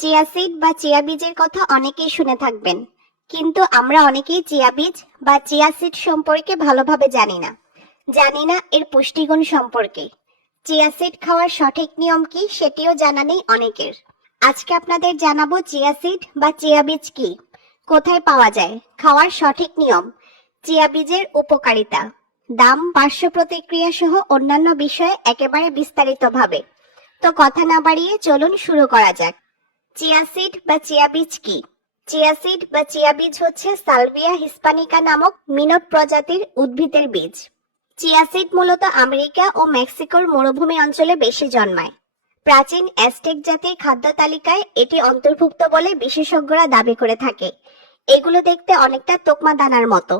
Chia seed বা chia বীজের কথা অনেকেই শুনে থাকবেন, কিন্তু আমরা অনেকেই চিয়া বীজ বা চিয়া সিড সম্পর্কে ভালোভাবে জানি না এর পুষ্টিগুণ সম্পর্কে। চিয়া সিড খাওয়ার সঠিক নিয়ম কি সেটিও জানা নেই অনেকের। আজকে আপনাদের জানাবো চিয়া সিড বা চিয়া বীজ কি, কোথায় পাওয়া যায়, খাওয়ার সঠিক নিয়ম, চিয়া বীজের উপকারিতা, দাম, পার্শ্ব প্রতিক্রিয়া সহ অন্যান্য বিষয়ে একেবারে বিস্তারিতভাবে। তো কথা না বাড়িয়ে চলুন শুরু করা যাক। চিয়া সিড বা চিয়া বীজ কি? চিয়া সিড বা চিয়া বীজ হচ্ছে সালভিয়া হিস্পানিকা নামক মিনট প্রজাতির উদ্ভিদের বীজ। চিয়া সিড মূলত আমেরিকা ও মেক্সিকোর মরুভূমি অঞ্চলে বেশি জন্মায়। প্রাচীন অ্যাজটেক জাতির খাদ্য তালিকায় এটি অন্তর্ভুক্ত বলে বিশেষজ্ঞরা দাবি করে থাকে। এগুলো দেখতে অনেকটা তোকমা দানার মতো,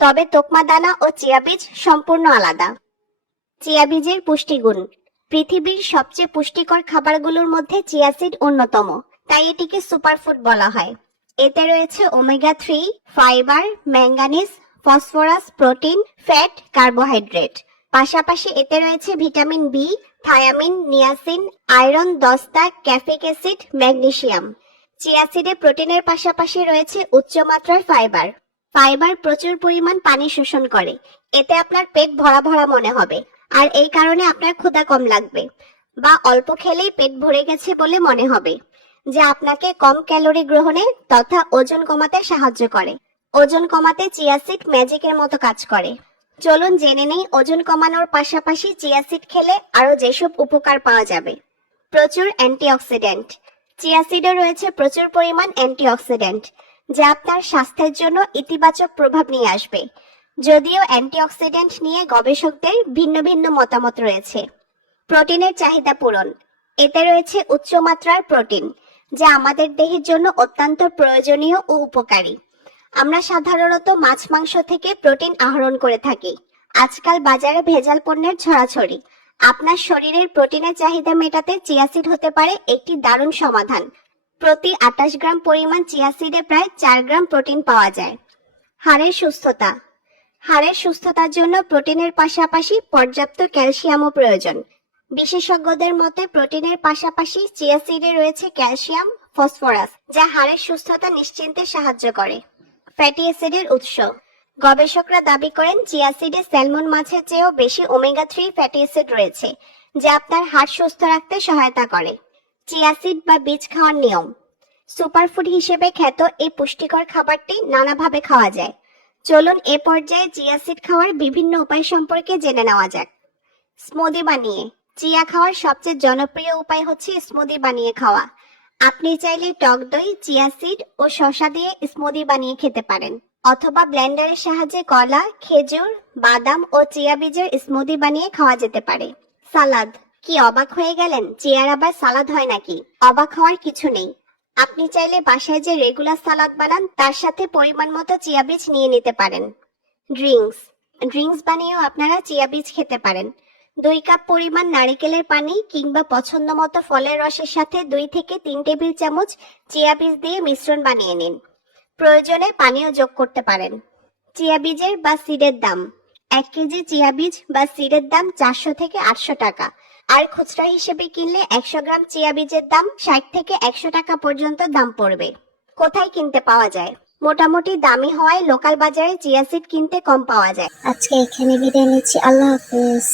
তবে তোকমা দানা ও চিয়া বীজ সম্পূর্ণ আলাদা। চিয়া বীজের পুষ্টিগুণ। পৃথিবীর সবচেয়ে পুষ্টিকর খাবারগুলোর মধ্যে চিয়া সিড অন্যতম, তাই এটিকে সুপারফুড বলা হয়। এতে রয়েছে omega 3, fibre, manganese, phosphorus, protein, fat, carbohydrate. পাশাপাশি এতে রয়েছে vitamin B, thiamine, niacin, iron, দস্তা, ক্যাফিক অ্যাসিড, ম্যাগনেসিয়াম। চিয়া সিডে প্রোটিনের পাশাপাশি রয়েছে উচ্চমাত্রার ফাইবার। ফাইবার প্রচুর পরিমাণ পানি শোষণ করে, এতে আপনার পেট ভরা ভরা মনে হবে, আর এই কারণে আপনার ক্ষুধা কম লাগবে বা অল্প খেলেই পেট ভরে গেছে বলে মনে হবে, যা আপনাকে কম ক্যালোরি গ্রহণে তথা ওজন কমাতে সাহায্য করে। ওজন কমাতে চিয়া সিড ম্যাজিকের মতো কাজ করে। চলুন জেনে নেই ওজন কমানোর পাশাপাশি চিয়া সিড খেলে আরো যেসব উপকার পাওয়া যাবে। প্রচুর অ্যান্টিঅক্সিডেন্ট। চিয়া সিডে রয়েছে প্রচুর পরিমাণ অ্যান্টিঅক্সিডেন্ট, যা আপনার স্বাস্থ্যের জন্য ইতিবাচক প্রভাব নিয়ে আসবে। যদিও অ্যান্টিঅক্সিডেন্ট নিয়ে গবেষকদের ভিন্ন ভিন্ন মতামত রয়েছে। প্রোটিনের চাহিদা পূরণ। এতে রয়েছে উচ্চমাত্রার প্রোটিন, যা আমাদের দেহের জন্য অত্যন্ত প্রয়োজনীয় ও উপকারী। আমরা সাধারণত মাছ, মাংস থেকে প্রোটিন আহরণ করে থাকি। আজকাল বাজারে ভেজাল পণ্যের ছড়াছড়ি। আপনার শরীরের প্রোটিনের চাহিদা মেটাতে চিয়া সিড হতে পারে একটি দারুণ সমাধান। প্রতি 28 গ্রাম পরিমাণ চিয়া সিডে প্রায় 4 গ্রাম প্রোটিন পাওয়া যায়। হাড়ের সুস্থতা। হাড়ের সুস্থতার জন্য প্রোটিনের পাশাপাশি পর্যাপ্ত ক্যালসিয়ামও প্রয়োজন। বিশেষজ্ঞদের মতে প্রোটিনের পাশাপাশি চিয়া সিডে রয়েছে ক্যালসিয়াম, ফসফরাস, যা হাড়ের সুস্থতা নিশ্চিন্তে সাহায্য করে। ফ্যাটি অ্যাসিডের উৎস। গবেষকরা দাবি করেন চিয়া সিডে স্যালমন মাছের চেয়েও বেশি ওমেগা 3 ফ্যাটি অ্যাসিড রয়েছে, যা আপনার হাড় সুস্থ রাখতে সহায়তা করে। চিয়া সিড বা বীজ খাওয়ার নিয়ম। সুপারফুড হিসেবে খ্যাত এই পুষ্টিকর খাবারটি নানাভাবে খাওয়া যায়। চলুন এ পর্যায়ে চিয়া সিড খাওয়ার বিভিন্ন উপায় সম্পর্কে জেনে নেওয়া যাক। স্মুদি বানিয়ে। চিয়া খাওয়ার সবচেয়ে জনপ্রিয় উপায় হচ্ছে স্মুদি বানিয়ে খাওয়া। আপনি চাইলে টক দই, চিয়া সিড ও শসা দিয়ে স্মুদি বানিয়ে খেতে পারেন, অথবা ব্লেন্ডারের সাহায্যে কলা, খেজুর, বাদাম ও চিয়া বীজের স্মুদি বানিয়ে খাওয়া যেতে পারে। সালাদ। কি অবাক হয়ে গেলেন? চিয়ার আবার সালাদ হয় নাকি? অবাক হওয়ার কিছু নেই। আপনি চাইলে বাসায় যে রেগুলার সালাদ বানান তার সাথে পরিমাণ মতো চিয়া বীজ নিয়ে নিতে পারেন। ড্রিঙ্কস। ড্রিঙ্কস বানিয়েও আপনারা চিয়া বীজ খেতে পারেন। 2 কাপ পরিমাণ নারিকেলের পানি কিংবা পছন্দ মতো ফলের রসের সাথে 2 থেকে 3 টেবিল চামচ চিয়া বীজ দিয়ে মিশ্রণ বানিয়ে নিন। প্রয়োজনে পানিও যোগ করতে পারেন। চিয়া বীজের বা সিডের দাম। 1 কেজি চিয়া বীজ বা সিডের দাম 400 থেকে 800 টাকা, আর খুচরা হিসেবে কিনলে 100 গ্রাম চিয়া বীজের দাম 60 থেকে 100 টাকা পর্যন্ত দাম পড়বে। কোথায় কিনতে পাওয়া যায়? মোটামুটি দামি হওয়ায় লোকাল বাজারে চিয়া সিড কিনতে কম পাওয়া যায়। আজকে এখানে বিদায় নিচ্ছি। আল্লাহ হাফেজ।